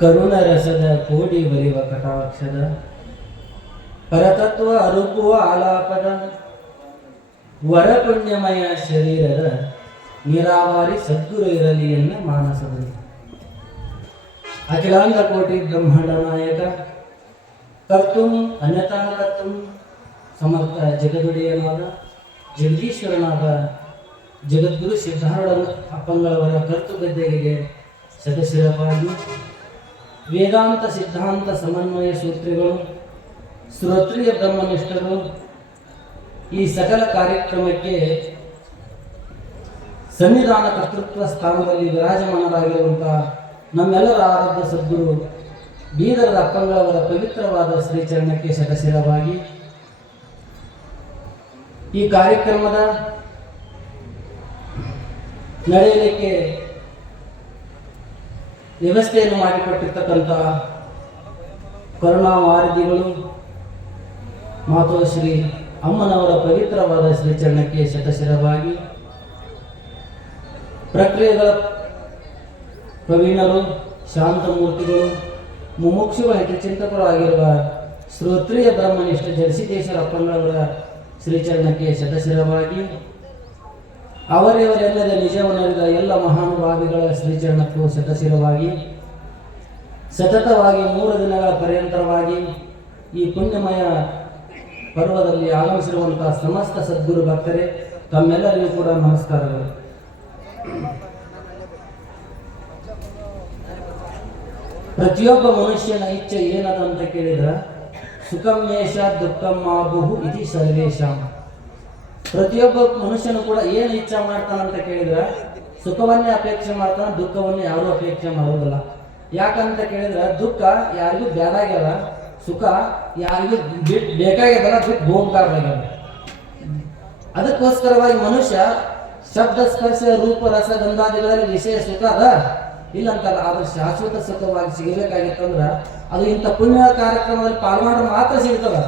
ಕರುಣ ರಸದ ಕೋಡಿ ಬರಿವ ಕಟಾಕ್ಷದ ಪರತತ್ವ ಅರುಪುವ ಆಲಾಪದ ವರಪುಣ್ಯಮಯ ಶರೀರದ ನಿರಾವಾರಿ ಸದ್ಗುರು ಇರಲಿ ಎನ್ನ ಮಾನಸದಲ್ಲಿ ಅಖಿಲಾಂಗ ಕೋಟಿ ಬ್ರಹ್ಮಾಂಡ ನಾಯಕ ಕರ್ತುಂ ಅನ್ಯತಾ ಕರ್ತುಂ ಸಮರ್ಥ ಜಗದುಡೆಯನಾದ ಜಗದೀಶ್ವರನಾದ ಜಗದ್ಗುರು ಸಿದ್ಧಾರೂಢ ಅಪ್ಪಂಗಳವರ ಕರ್ತು ಗದ್ದೆಗೆ ಸದಸ್ಯರವಾಗಿ ವೇದಾಂತ ಸಿದ್ಧಾಂತ ಸಮನ್ವಯ ಸೂತ್ರಿಗಳು ಶ್ರೋತ್ರಿಯ ಬ್ರಹ್ಮನಿಷ್ಠರು ಈ ಸಕಲ ಕಾರ್ಯಕ್ರಮಕ್ಕೆ ಸನ್ನಿಧಾನ ಕರ್ತೃತ್ವ ಸ್ಥಾನದಲ್ಲಿ ವಿರಾಜಮಾನರಾಗಿರುವಂತಹ ನಮ್ಮೆಲ್ಲರ ಆರಾಧ್ಯ ಸದ್ಗುರು ಬೀದರದ ಅಪ್ಪಂಗಳವರ ಪವಿತ್ರವಾದ ಶ್ರೀಚರಣಕ್ಕೆ ಸದಸ್ಯರವಾಗಿ ಈ ಕಾರ್ಯಕ್ರಮದ ನಡೆಯಲಿಕ್ಕೆ ವ್ಯವಸ್ಥೆಯನ್ನು ಮಾಡಿಕೊಟ್ಟಿರ್ತಕ್ಕಂತಹ ಕರುಣಾವಾರಧಿಗಳು ಮಾತೋಶ್ರೀ ಅಮ್ಮನವರ ಪವಿತ್ರವಾದ ಶ್ರೀಚರಣಕ್ಕೆ ಸದಸ್ಯರವಾಗಿ ಪ್ರಕ್ರಿಯೆಗಳ ಪ್ರವೀಣರು ಶಾಂತಮೂರ್ತಿಗಳು ಮುಮುಕ್ಷುವ ಹಿತಚಿಂತಕರು ಆಗಿರುವ ಶ್ರೋತ್ರಿಯ ಬ್ರಹ್ಮನಿಷ್ಠ ಜಲಸಿದ್ದೇಶ್ವರ ಅಪ್ಪನವರ ಶ್ರೀಚರಣಕ್ಕೆ ಸದಸ್ಯರವಾಗಿ ಅವರಿವರೆಲ್ಲದ ನಿಜವನ್ನರಿದ ಎಲ್ಲ ಮಹಾನುಭಾವಿಗಳ ಶ್ರೀಚರಣಕ್ಕೂ ಸದಸ್ಯರವಾಗಿ ಸತತವಾಗಿ 3 ದಿನಗಳ ಪರ್ಯಂತರವಾಗಿ ಈ ಪುಣ್ಯಮಯ ಪರ್ವದಲ್ಲಿ ಆಗಮಿಸಿರುವಂತಹ ಸಮಸ್ತ ಸದ್ಗುರು ಭಕ್ತರೇ ತಮ್ಮೆಲ್ಲರಿಗೂ ಕೂಡ ನಮಸ್ಕಾರಗಳು. ಪ್ರತಿಯೊಬ್ಬ ಮನುಷ್ಯನ ಇಚ್ಛೆ ಏನದ ಅಂತ ಕೇಳಿದ್ರ ಸುಖಮೇಶ ದುಃಖಮಾಗುಹು ಇತಿ ಸರ್ವೇಶಾಂ. ಪ್ರತಿಯೊಬ್ಬ ಮನುಷ್ಯನು ಕೂಡ ಏನು ಇಚ್ಛೆ ಮಾಡ್ತಾನಂತ ಕೇಳಿದ್ರ ಸುಖವನ್ನೇ ಅಪೇಕ್ಷೆ ಮಾಡ್ತಾನ, ದುಃಖವನ್ನೇ ಯಾರೂ ಅಪೇಕ್ಷೆ ಮಾಡೋದಿಲ್ಲ. ಯಾಕಂತ ಕೇಳಿದ್ರ ದುಃಖ ಯಾರಿಗೂ ಬೇಡಾಗ್ಯದ, ಸುಖ ಯಾರಿಗೂ ಬೇಕಾಗ್ಯದಲ್ಲ, ಬಿಟ್ಟು ಹೋಗ್ಬಾರ್ದಾಗ್ಯದ. ಅದಕ್ಕೋಸ್ಕರವಾಗಿ ಮನುಷ್ಯ ಶಬ್ದ ಸ್ಪರ್ಶ ರೂಪ ರಸ ಗಂಧಾದಿಗಳಲ್ಲಿ ವಿಷಯ ಸುಖ ಅದ ಇಲ್ಲಂತಲ್ಲ, ಆದ್ರೆ ಶಾಶ್ವತ ಸುಖವಾಗಿ ಸಿಗಬೇಕಾಗಿತ್ತಂದ್ರ ಅದು ಇಂಥ ಪುಣ್ಯ ಕಾರ್ಯಕ್ರಮದಲ್ಲಿ ಪಾಲ್ಗೊಂಡ್ರೆ ಮಾತ್ರ ಸಿಗ್ತದ.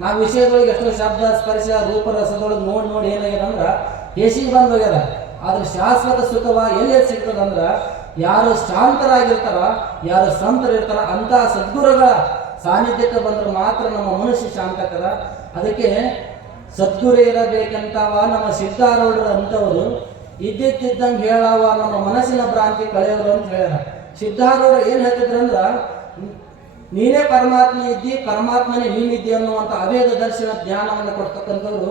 ನಾವು ವಿಷಯದೊಳಗೆ ಎಷ್ಟೋ ಶಬ್ದ ಸ್ಪರ್ಶ ರೂಪ ರಸದೊಳಗೆ ನೋಡಿ ಏನಾಗ್ಯದ ಅಂದ್ರ ಹೇಸಿಗೆ ಬಂದೋಗ್ಯದ. ಆದ್ರೆ ಶಾಶ್ವತ ಸುಖವ ಎಲ್ಲಿ ಸಿಗ್ತದಂದ್ರ ಯಾರು ಶಾಂತರಾಗಿರ್ತಾರ, ಯಾರು ಸಂತರಿರ್ತಾರ ಅಂತ ಸದ್ಗುರುಗಳ ಸಾನ್ನಿಧ್ಯಕ್ಕೆ ಬಂದ್ರೆ ಮಾತ್ರ ನಮ್ಮ ಮನುಷ್ಯ ಶಾಂತಕದ. ಅದಕ್ಕೆ ಸದ್ಗುರು ಇರಬೇಕಂತವ ನಮ್ಮ ಸಿದ್ಧಾರೂಢರು ಅಂತವರು ಇದ್ದಿದ್ದಂಗೆ ಹೇಳವ ನಮ್ಮ ಮನಸ್ಸಿನ ಭ್ರಾಂತಿ ಕಳೆಯೋರು ಅಂತ ಹೇಳ್ಯಾರ. ಸಿದ್ಧಾರೂಢರು ಏನ್ ಹೇಳ್ತಿದ್ರಂದ್ರ ನೀನೇ ಪರಮಾತ್ಮ ಇದ್ದಿ, ಪರಮಾತ್ಮನೇ ನೀನಿದ್ದಿ ಅನ್ನುವಂಥ ಅಭೇದ ದರ್ಶನ ಜ್ಞಾನವನ್ನು ಕೊಡ್ತಕ್ಕಂಥವ್ರು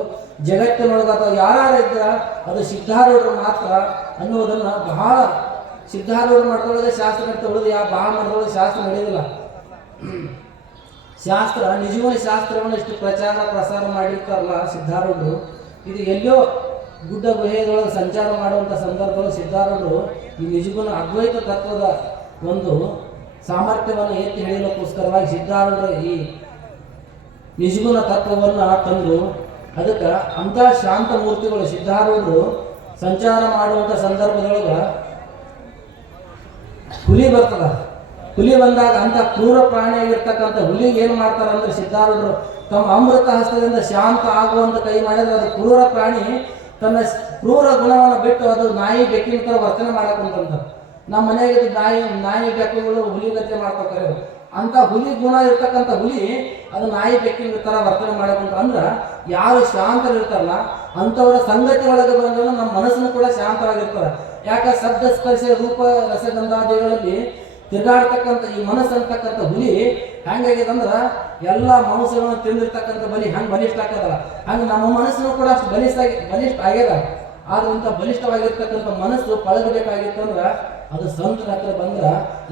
ಜಗತ್ತಿನೊಳಗೆ ಅಥವಾ ಯಾರು ಇದ್ರ ಅದು ಸಿದ್ಧಾರೂಢರು ಮಾತ್ರ ಅನ್ನುವುದನ್ನ ಬಹಳ ಸಿದ್ಧಾರೂಢ ಮಠದೊಳಗೆ ಶಾಸ್ತ್ರ ಅಂತ ಉಳಿದು ಯಾವ ಬಹಳ ಮಠದೊಳಗೆ ಶಾಸ್ತ್ರ ನಡೆಯೋದಿಲ್ಲ. ಶಾಸ್ತ್ರ ನಿಜವಾದ ಶಾಸ್ತ್ರವನ್ನು ಇಷ್ಟು ಪ್ರಚಾರ ಪ್ರಸಾರ ಮಾಡಿರ್ತಾರಲ್ಲ ಸಿದ್ಧಾರೂಢರು, ಇದು ಎಲ್ಲೋ ಗುಡ್ಡ ಗುಹೆಯೊಳಗೆ ಸಂಚಾರ ಮಾಡುವಂಥ ಸಂದರ್ಭದಲ್ಲಿ ಸಿದ್ಧಾರೂಢರು ಈ ನಿಜಗುಣ ಅದ್ವೈತ ತತ್ವದ ಒಂದು ಸಾಮರ್ಥ್ಯವನ್ನು ಎತ್ತಿ ಹೇಳಲಿಕ್ಕೋಸ್ಕರವಾಗಿ ಸಿದ್ಧಾರೂಢರು ಈ ನಿಜಗುಣ ತತ್ವವನ್ನು ತಂದು ಅದಕ್ಕೆ ಅಂಥ ಶಾಂತ ಮೂರ್ತಿಗಳು ಸಿದ್ಧಾರೂಢರು ಸಂಚಾರ ಮಾಡುವಂಥ ಸಂದರ್ಭದೊಳಗೆ ಹುಲಿ ಬರ್ತದ. ಹುಲಿ ಬಂದಾಗ ಅಂತ ಕ್ರೂರ ಪ್ರಾಣಿಯಾಗಿರ್ತಕ್ಕಂಥ ಹುಲಿಗೆ ಏನು ಮಾಡ್ತಾರೆ ಅಂದ್ರೆ ಸಿದ್ಧಾರೂಢರು ತಮ್ಮ ಅಮೃತ ಹಸ್ತದಿಂದ ಶಾಂತ ಆಗುವಂತ ಕೈ ಮಾಡಿದ್ರೆ ಅದು ಕ್ರೂರ ಪ್ರಾಣಿ ತನ್ನ ಕ್ರೂರ ಗುಣವನ್ನು ಬಿಟ್ಟು ಅದು ನಾಯಿ ಬೆಕ್ಕಿನ ತರ ವರ್ತನೆ ಮಾಡಕ್ಕಂತ. ನಮ್ಮ ಮನೆಗೆ ನಾಯಿ ಬೆಕ್ಕುಗಳು ಹುಲಿ ಗತಿ ಮಾಡ್ತಾರೆ. ಅಂತ ಹುಲಿ ಗುಣ ಇರ್ತಕ್ಕಂಥ ಹುಲಿ ಅದು ನಾಯಿ ಬೆಕ್ಕಿನ ತರ ವರ್ತನೆ ಮಾಡಕ್ಕಂತ ಅಂದ್ರ ಯಾರು ಶಾಂತರಿರ್ತಾರಲ್ಲ ಅಂಥವರ ಸಂಗತಿ ಒಳಗೆ ಬಂದ್ರೆ ನಮ್ಮ ಮನಸ್ಸನ್ನು ಕೂಡ ಶಾಂತವಾಗಿರ್ತಾರೆ. ಯಾಕೆ ಶಬ್ದ ಸ್ಪರ್ಶ ರೂಪ ರಸಗಂಧಾದಿಗಳಲ್ಲಿ ತಿರುಗಾಡ್ತಕ್ಕಂಥ ಈ ಮನಸ್ಸು ಅಂತಕ್ಕಂಥ ಹುಲಿ ಹೆಂಗಾಗ್ಯದ ಅಂದ್ರ ಎಲ್ಲ ಮಾಂಸಗಳನ್ನು ತಿಂದಿರ್ತಕ್ಕಂಥ ಹೆಂಗ್ ಬಲಿಷ್ಠ ಆಗ್ತದಲ್ಲ ಹಂಗೆ ನಮ್ಮ ಮನಸ್ಸನ್ನು ಕೂಡ ಅಷ್ಟು ಬಲಿಷ್ಠ ಆಗ್ಯದ. ಆದ್ರೆ ಇಂಥ ಬಲಿಷ್ಠವಾಗಿರ್ತಕ್ಕಂಥ ಮನಸ್ಸು ಪಳಗಬೇಕಾಗಿತ್ತಂದ್ರ ಅದು ಸಂತರ ಹತ್ರ ಬಂದ್ರ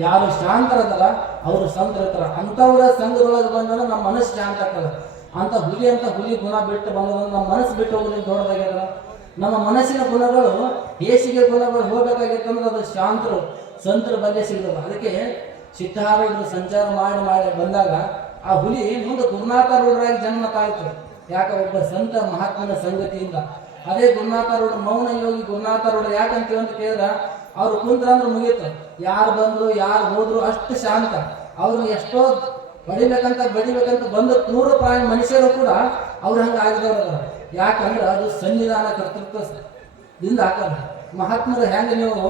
ಯಾರು ಶಾಂತರದಲ್ಲ ಅವರು ಸಂತರಿರ್ತಾರ. ಅಂಥವ್ರ ಸಂಘದೊಳಗೆ ಬಂದ್ರೆ ನಮ್ಮ ಮನಸ್ಸು ಶಾಂತ ಆಗ್ತದ. ಅಂತ ಹುಲಿ ಗುಣ ಬಿಟ್ಟು ಬಂದ್ರೆ ನಮ್ಮ ಮನಸ್ಸು ಬಿಟ್ಟು ಹೋಗೋದ್ರಿಂದ ದೊಡ್ಡದಾಗ್ಯದ. ನಮ್ಮ ಮನಸ್ಸಿನ ಗುಣಗಳು ಹೇಸಿಗೆ ಗುಣಗಳು ಹೋಗ್ಬೇಕಾಗಿತ್ತಂದ್ರೆ ಅದು ಸಂತರ ಬಗ್ಗೆ ಸಿಗ್ತದ. ಅದಕ್ಕೆ ಸಿದ್ಧಾರೂಢರು ಸಂಚಾರ ಮಾಡಿ ಬಂದಾಗ ಆ ಹುಲಿ ಮುಂದೆ ಗುರುನಾಥರೂಢರಾಗಿ ಜನ್ಮ ತಾಯ್ತು. ಯಾಕೆ ಒಬ್ಬ ಸಂತ ಮಹಾತ್ಮನ ಸಂಗತಿಯಿಂದ. ಅದೇ ಗುರುನಾಥರೂಢ ಮೌನ ಯೋಗಿ ಗುರುನಾಥರೂಢ ಯಾಕಂತೀವಿ ಅಂತ ಕೇಳಿದ್ರ ಅವ್ರು ಕುಂತ್ರ ಅಂದ್ರೆ ಮುಗೀತು. ಯಾರು ಬಂದ್ರು ಯಾರು ಹೋದ್ರು ಅಷ್ಟು ಶಾಂತ. ಅವ್ರನ್ನ ಎಷ್ಟೋ ಬಡಿಬೇಕಂತ ಬಂದು ಕ್ರೂರ ಪ್ರಾಣಿ ಮನುಷ್ಯರು ಕೂಡ ಅವ್ರು ಹಂಗೆ ಆಗಿದವ್ರ. ಯಾಕಂದ್ರೆ ಅದು ಸನ್ನಿಧಾನ ಕರ್ತೃತ್ವದಿಂದ ಹಾಕಲ್ಲ. ಮಹಾತ್ಮರು ಹೆಂಗೆ ನೀವು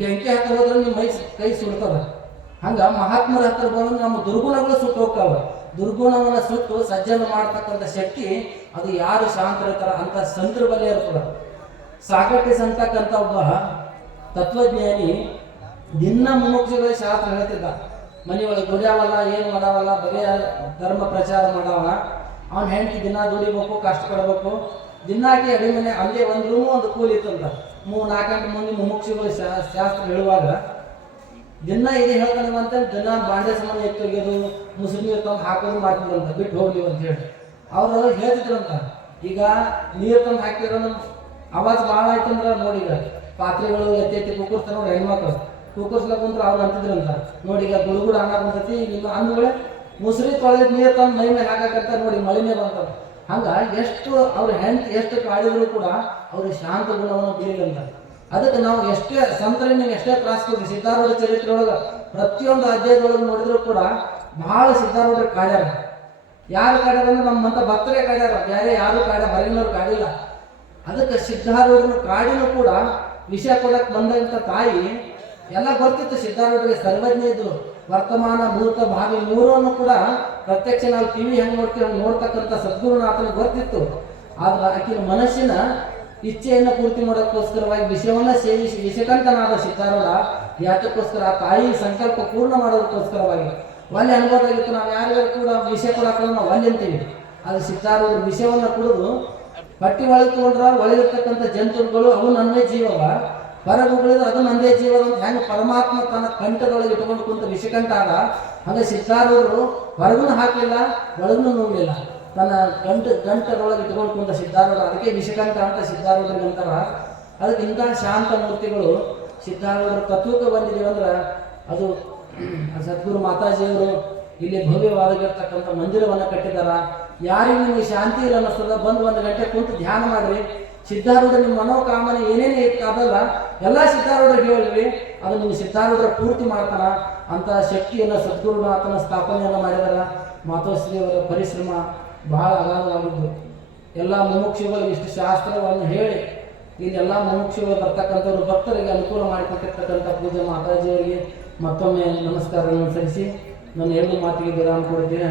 ಬೆಂಕಿ ಹತ್ರ ಹೋದ್ರೆ ನಿಮ್ಮ ಕೈ ಸುಡ್ತದ. ಹಂಗ ಮಹಾತ್ಮರ ಹತ್ರ ಬಂದ್ರೆ ನಮ್ಮ ದುರ್ಗುಣಗಳು ಸುಟ್ಟು ಹೋಗ್ತಾವ. ದುರ್ಗುಣವನ್ನ ಸುಟ್ಟು ಸಜ್ಜನ ಮಾಡ್ತಕ್ಕಂಥ ಶಕ್ತಿ ಅದು ಯಾರು ಶಾಂತರಿರ್ತಾರ ಅಂತ ಸಂತರ ಬಲೆ ಇರ್ತದ. ಸಾಕಟ್ಟಿಸ್ ಅಂತಕ್ಕಂಥ ಒಬ್ಬ ತತ್ವಜ್ಞಾನಿ ದಿನ ಮುಮುಕ್ಷುಗಳ ಶಾಸ್ತ್ರ ಹೇಳ್ತಿದ್ದ. ಮನೆಯೊಳಗೆ ದುಡಿಯಾವಲ್ಲ, ಏನು ಮಾಡಾವಲ್ಲ, ಬರೀ ಧರ್ಮ ಪ್ರಚಾರ ಮಾಡಾವ. ಅವ್ನ ಹೆಂಡತಿ ದಿನ ದುಡಿಬೇಕು, ಕಷ್ಟಪಡ್ಬೇಕು. ದಿನಾಕಿ ಅಡಿಮನೆ ಅಲ್ಲೇ ಒಂದು ರೂಮು ಒಂದು ಕೂಲಿ ಇತ್ತಂತ. 3-4 ಗಂಟೆ ಮುಂದೆ ಮುಮುಕ್ಷುಗಳು ಶಾಸ್ತ್ರ ಹೇಳುವಾಗ ದಿನ ಇದೆ ಹೇಳ್ತಾನಂತ ದಿನ ಬಾಂಡೆ ಸಾಮಾನು ಎತ್ತೊಗೆಯೋದು, ಮುಸುರಿ ತಂದು ಹಾಕೋದು ಮಾಡ್ತಿದ್ರಂತ, ಬಿಟ್ಟು ಹೋಗ್ಲಿ ಅಂತ ಹೇಳಿ ಅವರು ಹೇಳ್ತಿದ್ರಂತ. ಈಗ ನೀರು ತಂದು ಹಾಕಿರೋ ಆವಾಜ್ ಭಾಳ ಆಯ್ತಂದ್ರೆ ನೋಡಿ, ಈಗ ಪಾತ್ರೆಗಳು ಎತ್ತಿ ಕುಕ್ಕರ್ಸ್ತಾರೆ ನೋಡಿ ಹೆಣ್ಮಕ್ಳು, ಕುಕ್ಕರ್ಸ್ಲಕ್ಕ ಕುಂತ್ರೆ ಅವ್ರು ಅಂತಿದ್ರಂತ. ನೋಡಿ ಈಗ ಗುಡುಗುಡು ಅನ್ನ ಬಂದೈತಿ, ಈಗ ಅಂದ್ಮೇಲೆ ಮುಸುರಿ ತೊಳೆದ ನೀರು ತಂದು ಮೈ ಮೇಲೆ ಹಾಕಕ್ಕಂತ ನೋಡಿ ಮಳಿನೇ ಬಂತ. ಹಂಗ ಎಷ್ಟು ಅವ್ರ ಹೆಂಡತಿ ಎಷ್ಟು ಕಾಡಿದ್ರು ಕೂಡ ಅವ್ರಿಗೆ ಶಾಂತ ಗುಣವನ್ನು ಬೀರಿಲ್ಲಂತ. ಅದಕ್ಕೆ ನಾವು ಎಷ್ಟೇ ಸಂತರಿ ನೀವು ಎಷ್ಟೇ ತ್ರಾಸ ಕೊಡ್ರಿ, ಸಿದ್ಧಾರೂಢ ಚರಿತ್ರೆ ಒಳಗೆ ಪ್ರತಿಯೊಂದು ಅಧ್ಯಾಯದೊಳಗೆ ನೋಡಿದ್ರು ಕೂಡ ಬಹಳ ಸಿದ್ಧಾರೂಢರು ಕಾಡ್ಯಾರ. ಯಾರು ಕಾಡ್ಯಾರ ಅಂದ್ರೆ ನಮ್ಮಂತ ಭಕ್ತರೇ ಕಾಡ್ಯಾರ, ಬೇರೆ ಯಾರು ಹೊರಗಿನವ್ರು ಕಾಡಿಲ್ಲ. ಅದಕ್ಕೆ ಸಿದ್ಧಾರೂಢರು ಕಾಡಿನೂ ಕೂಡ ವಿಷಯ ಕೊಡಕ್ಕೆ ಬಂದಂಥ ತಾಯಿ ಎಲ್ಲ ಗೊತ್ತಿತ್ತು ಸಿದ್ಧಾರೂಢರಿಗೆ, ಸರ್ವಜ್ಞ ಇದ್ರು. ವರ್ತಮಾನ ಭೂತ ಭಾವಿ ಮೂರನ್ನು ಕೂಡ ಪ್ರತ್ಯಕ್ಷ ನಾವು ಟಿವಿ ಹೆಂಗೆ ನೋಡ್ತೀವಿ ಹಂಗೆ ನೋಡ್ತಕ್ಕಂಥ ಸದ್ಗುರುನಾಥನಿಗೆ ಗೊತ್ತಿತ್ತು. ಆದ್ರೆ ಆಕಿನ ಮನಸ್ಸಿನ ಇಚ್ಛೆಯನ್ನು ಪೂರ್ತಿ ಮಾಡೋಕ್ಕೋಸ್ಕರವಾಗಿ ವಿಷಯವನ್ನ ಸೇವಿಸಿ ವಿಷಕಂಠನಾದ ಸಿದ್ಧಾರೂಢ ಯಾತಕ್ಕೋಸ್ಕರ ಆ ತಾಯಿ ಸಂಕಲ್ಪ ಪೂರ್ಣ ಮಾಡೋದಕ್ಕೋಸ್ಕರವಾಗಿ ಒಳ್ಳೆ ಅನುಭವದಾಗಿತ್ತು. ನಾವು ಯಾರ್ಯಾರು ಕೂಡ ವಿಷಯ ಕೊಡೋಕೆ ನಾವು ಒಳ್ಳೆ ಅಂತೀವಿ. ಅದು ಸಿದ್ಧಾರೂಢ ವಿಷಯವನ್ನು ಕುಡಿದು ಪಟ್ಟಿ ಒಳಗೆ ತಗೊಂಡ್ರ ಒಳಗಿರ್ತಕ್ಕಂಥ ಜಂತುಗಳು ಅವು ನನ್ನೇ ಜೀವವ, ಹೊರಗೆ ಉಳಿದ್ರೆ ಅದು ನಂದೇ ಜೀವ ಅಂತ ಹೆಂಗೆ ಪರಮಾತ್ಮ ತನ್ನ ಕಂಠದೊಳಗೆ ಇಟ್ಕೊಂಡು ಕುಂತ ವಿಷಕಂಠ ಆದ, ಹಾಗೆ ಸಿದ್ಧಾರೂಢರು ಹೊರಗೂ ಹಾಕಲಿಲ್ಲ, ಒಳಗೂ ನುಂಗಲಿಲ್ಲ, ತನ್ನ ಗಂಟದೊಳಗೆ ಇಟ್ಕೊಂಡು ಕುಂತ ಸಿದ್ಧಾರೂಢ. ಅದಕ್ಕೆ ವಿಷಕಂಠ ಅಂತ ಸಿದ್ಧಾರೂಢರಿಗೆ ಅಂತಾರ. ಅದಕ್ಕೆ ಇಂಥ ಶಾಂತ ಮೂರ್ತಿಗಳು ಸಿದ್ಧಾರೂಢರ ತತ್ವಕ್ಕೆ ಬಂದಿದ್ದೀವಿ ಅಂದ್ರೆ ಅದು ಸದ್ಗುರು ಮಾತಾಜಿಯವರು ಇಲ್ಲಿ ಭವ್ಯವಾಗಿರ್ತಕ್ಕಂಥ ಮಂದಿರವನ್ನು ಕಟ್ಟಿದಾರ. ಯಾರಿಗೆ ನಿಮಗೆ ಶಾಂತಿ ಇಲ್ಲ ಅನ್ನಿಸ್ತದ ಬಂದು 1 ಗಂಟೆ ಕುಂತು ಧ್ಯಾನ ಮಾಡ್ರಿ. ಸಿದ್ಧಾರೂಢ ನಿಮ್ಮ ಮನೋಕಾಮನೆ ಏನೇನು ಅದಲ್ಲ ಎಲ್ಲ ಸಿದ್ಧಾರೂಢರಿಗೆ ಹೇಳಿದ್ವಿ, ಅದು ನಿಮ್ಗೆ ಸಿದ್ಧಾರೂಢರ ಪೂರ್ತಿ ಮಾಡ್ತಾನ ಅಂತ ಶಕ್ತಿಯನ್ನು ಸದ್ಗುರುನಾಥನ ಸ್ಥಾಪನೆಯನ್ನು ಮಾಡಿದಾರ. ಮಾತೋಶ್ರೀಯವರ ಪರಿಶ್ರಮ ಬಹಳ ಅಗಾಧವಾಗಿದ್ದು. ಎಲ್ಲ ಮುಮುಕ್ಷುಗಳು ಇಷ್ಟು ಶಾಸ್ತ್ರವನ್ನು ಹೇಳಿ ಇಲ್ಲೆಲ್ಲ ಮುಮುಕ್ಷುಗಳು ಬರ್ತಕ್ಕಂಥವ್ರು ಭಕ್ತರಿಗೆ ಅನುಕೂಲ ಮಾಡಿಕೊಟ್ಟಿರ್ತಕ್ಕಂಥ ಪೂಜೆ ಮಾತಾಜಿಯವರಿಗೆ ಮತ್ತೊಮ್ಮೆ ನಮಸ್ಕಾರಗಳನ್ನು ಸಲ್ಲಿಸಿ ನನ್ನ 2 ಮಾತಿಗೆ ವಿರಾಮ ಕೊಡ್ತೀನಿ.